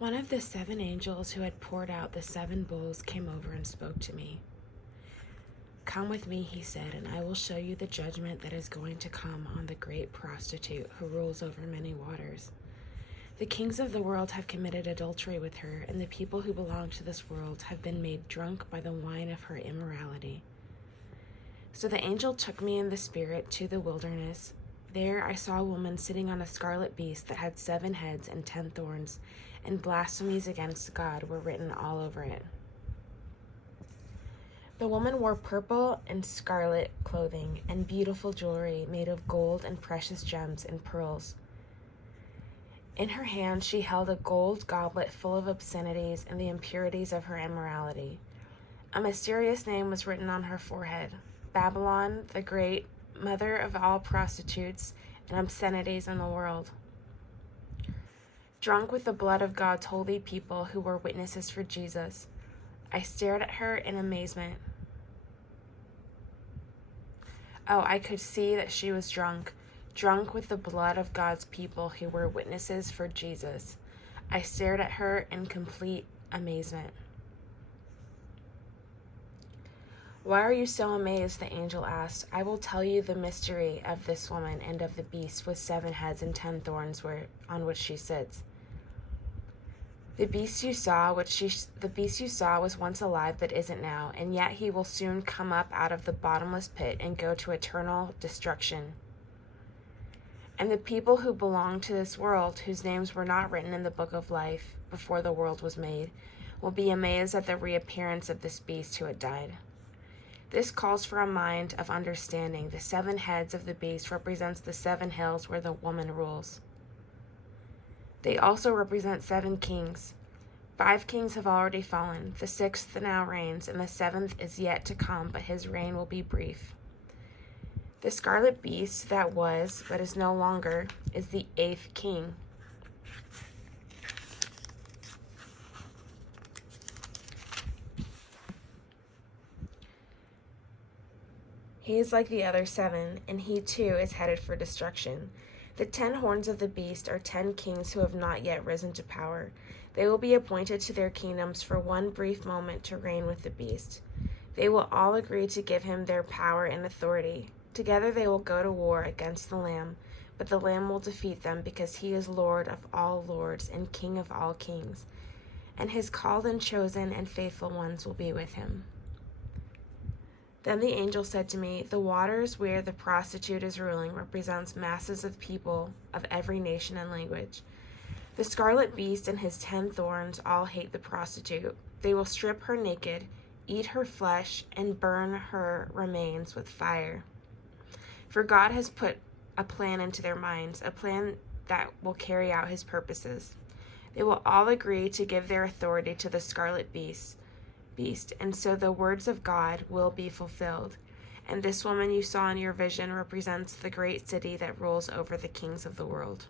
One of the 7 angels who had poured out the 7 bowls came over and spoke to me. "Come with me," he said, "and I will show you the judgment that is going to come on the great prostitute who rules over many waters. The kings of the world have committed adultery with her, and the people who belong to this world have been made drunk by the wine of her immorality." So the angel took me in the spirit to the wilderness. There I saw a woman sitting on a scarlet beast that had 7 heads and 10 thorns, and blasphemies against God were written all over it. The woman wore purple and scarlet clothing and beautiful jewelry made of gold and precious gems and pearls. In her hand she held a gold goblet full of obscenities and the impurities of her immorality. A mysterious name was written on her forehead: Babylon the Great, mother of all prostitutes and obscenities in the world. Drunk with the blood of God's holy people who were witnesses for Jesus, I stared at her in amazement. Oh, I could see that she was drunk with the blood of God's people who were witnesses for Jesus. I stared at her in complete amazement. "Why are you so amazed?" the angel asked. "I will tell you the mystery of this woman and of the beast with 7 heads and 10 thorns on which she sits. The beast you saw was once alive but isn't now, and yet he will soon come up out of the bottomless pit and go to eternal destruction. And the people who belong to this world, whose names were not written in the book of life before the world was made, will be amazed at the reappearance of this beast who had died. This calls for a mind of understanding. The 7 heads of the beast represents the 7 hills where the woman rules. They also represent 7 kings. 5 kings have already fallen. The 6th now reigns, and the 7th is yet to come, but his reign will be brief. The scarlet beast that was, but is no longer, is the 8th king. He is like the other 7, and he too is headed for destruction. The 10 horns of the beast are 10 kings who have not yet risen to power. They will be appointed to their kingdoms for one brief moment to reign with the beast. They will all agree to give him their power and authority. Together they will go to war against the Lamb, but the Lamb will defeat them because he is Lord of all lords and King of all kings, and his called and chosen and faithful ones will be with him. Then the angel said to me, "The waters where the prostitute is ruling represents masses of people of every nation and language. The scarlet beast and his 10 thorns all hate the prostitute. They will strip her naked, eat her flesh, and burn her remains with fire. For God has put a plan into their minds, a plan that will carry out his purposes. They will all agree to give their authority to the scarlet beast, and so the words of God will be fulfilled. And this woman you saw in your vision represents the great city that rules over the kings of the world."